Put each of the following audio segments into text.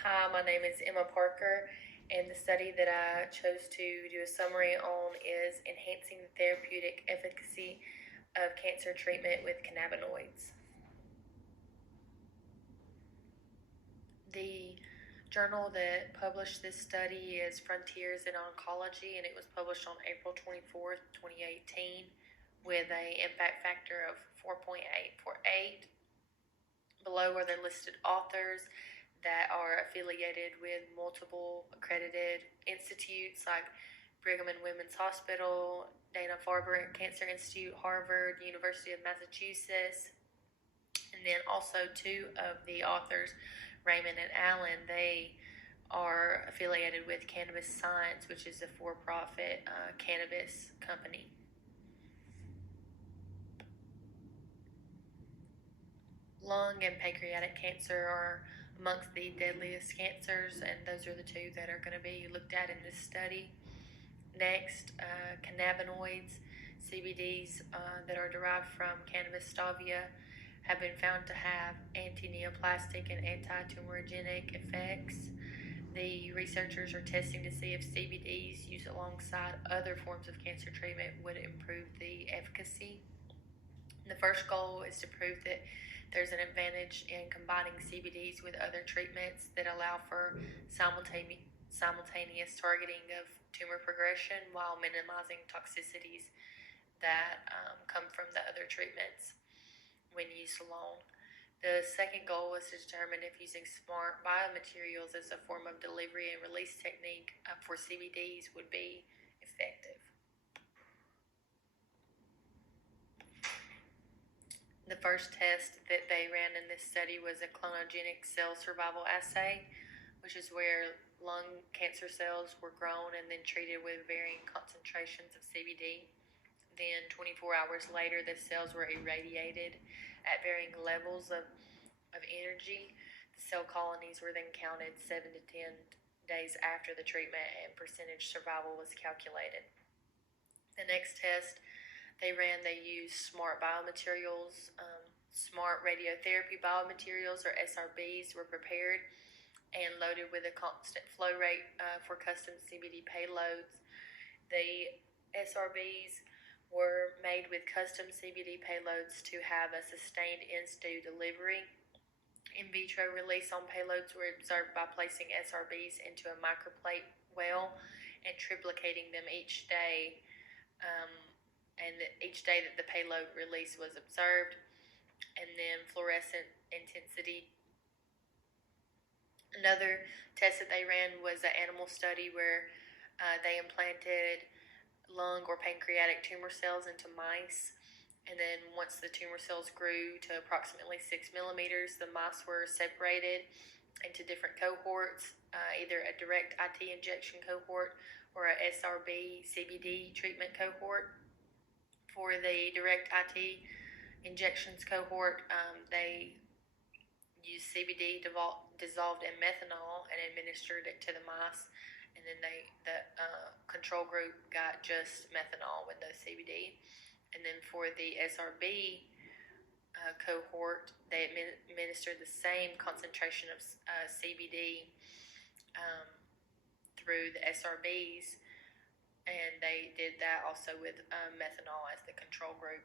Hi, my name is Emma Parker, and the study that I chose to do a summary on is Enhancing the Therapeutic Efficacy of Cancer Treatment with Cannabinoids. The journal that published this study is Frontiers in Oncology, and it was published on April 24th, 2018, with an impact factor of 4.848. Below are the listed authors that are affiliated with multiple accredited institutes like Brigham and Women's Hospital, Dana-Farber Cancer Institute, Harvard, University of Massachusetts, and then also two of the authors, Raymond and Allen, they are affiliated with Cannabis Science, which is a for-profit cannabis company. Lung and pancreatic cancer are amongst the deadliest cancers, and those are the two that are going to be looked at in this study. Next, cannabinoids, CBDs that are derived from Cannabis sativa have been found to have anti-neoplastic and anti-tumorigenic effects. The researchers are testing to see if CBDs used alongside other forms of cancer treatment would improve the efficacy. The first goal is to prove that there's an advantage in combining CBDs with other treatments that allow for simultaneous targeting of tumor progression while minimizing toxicities that come from the other treatments when used alone. The second goal was to determine if using smart biomaterials as a form of delivery and release technique for CBDs would be effective. The first test that they ran in this study was a clonogenic cell survival assay, which is where lung cancer cells were grown and then treated with varying concentrations of CBD. Then 24 hours later, the cells were irradiated at varying levels of energy. The cell colonies were then counted 7 to 10 days after the treatment, and percentage survival was calculated. The next test they used smart biomaterials. Smart radiotherapy biomaterials, or SRBs, were prepared and loaded with a constant flow rate for custom CBD payloads. The SRBs were made with custom CBD payloads to have a sustained in-situ delivery. In vitro release on payloads were observed by placing SRBs into a microplate well and triplicating them each day. And each day that the payload release was observed, and then fluorescent intensity. Another test that they ran was an animal study where they implanted lung or pancreatic tumor cells into mice, and then once the tumor cells grew to approximately 6 millimeters, the mice were separated into different cohorts, either a direct IT injection cohort or a SRB CBD treatment cohort. For the direct IT injections cohort, they used CBD dissolved in methanol and administered it to the mice, and then the control group got just methanol with no CBD. And then for the SRB cohort, they administered the same concentration of CBD through the SRBs, and they did that also with methanol as the control group.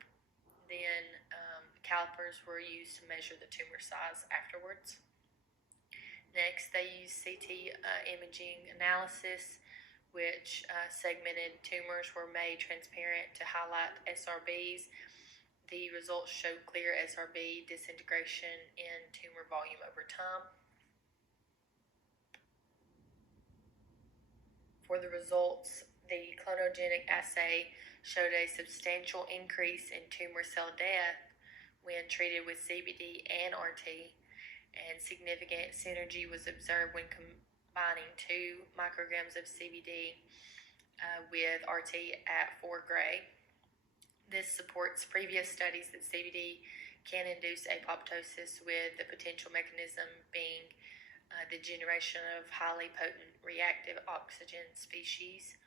Then calipers were used to measure the tumor size afterwards. Next, they used CT imaging analysis, which segmented tumors were made transparent to highlight SRBs. The results showed clear SRB disintegration in tumor volume over time. For the results, the clonogenic assay showed a substantial increase in tumor cell death when treated with CBD and RT, and significant synergy was observed when combining 2 micrograms of CBD with RT at 4 gray. This supports previous studies that CBD can induce apoptosis, with the potential mechanism being the generation of highly potent reactive oxygen species.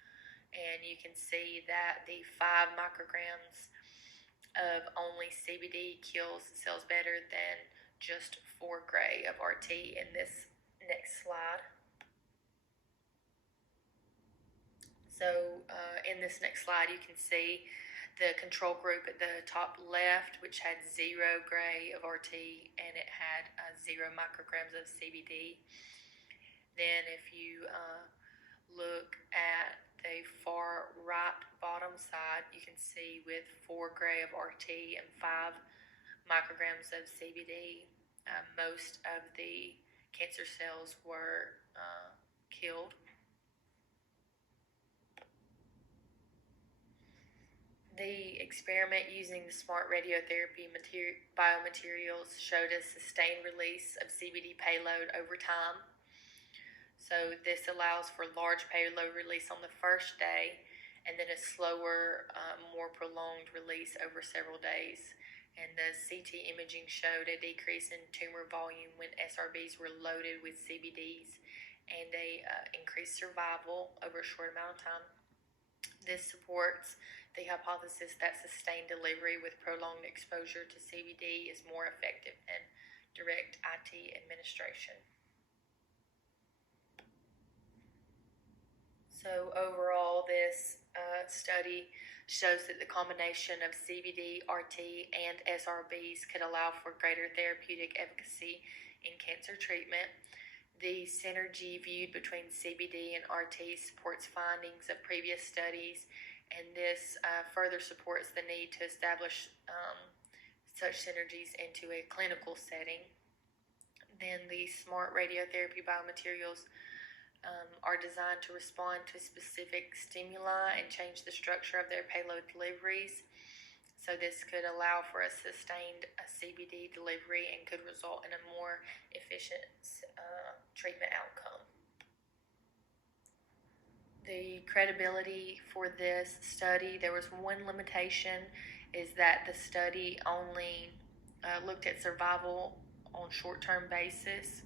And you can see that the 5 micrograms of only CBD kills cells better than just 4 gray of RT in this Next slide. So in this next slide, you can see the control group at the top left, which had 0 gray of RT and it had 0 micrograms of CBD. Then if you look at the far right bottom side, you can see with 4 gray of RT and 5 micrograms of CBD, most of the cancer cells were killed. The experiment using the smart radiotherapy biomaterials showed a sustained release of CBD payload over time. So this allows for large payload release on the first day and then a slower, more prolonged release over several days. And the CT imaging showed a decrease in tumor volume when SRBs were loaded with CBDs and a increased survival over a short amount of time. This supports the hypothesis that sustained delivery with prolonged exposure to CBD is more effective than direct IT administration. So overall, this study shows that the combination of CBD, RT, and SRBs could allow for greater therapeutic efficacy in cancer treatment. The synergy viewed between CBD and RT supports findings of previous studies, and this further supports the need to establish such synergies into a clinical setting. Then the smart radiotherapy biomaterials are designed to respond to specific stimuli and change the structure of their payload deliveries. So this could allow for a sustained CBD delivery and could result in a more efficient treatment outcome. The credibility for this study, there was one limitation, is that the study only looked at survival on short-term basis.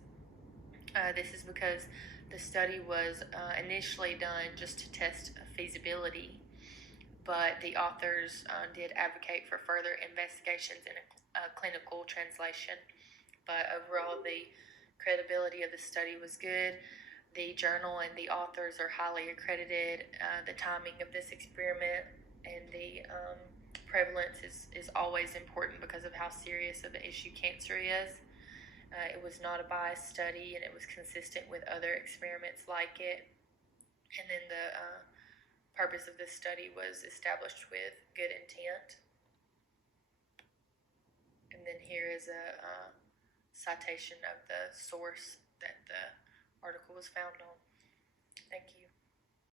This is because the study was initially done just to test feasibility, but the authors did advocate for further investigations in a clinical translation. But overall, the credibility of the study was good. The journal and the authors are highly accredited. The timing of this experiment and the prevalence is always important because of how serious of an issue cancer is. It was not a biased study, and it was consistent with other experiments like it. And then the purpose of this study was established with good intent. And then here is a citation of the source that the article was found on. Thank you.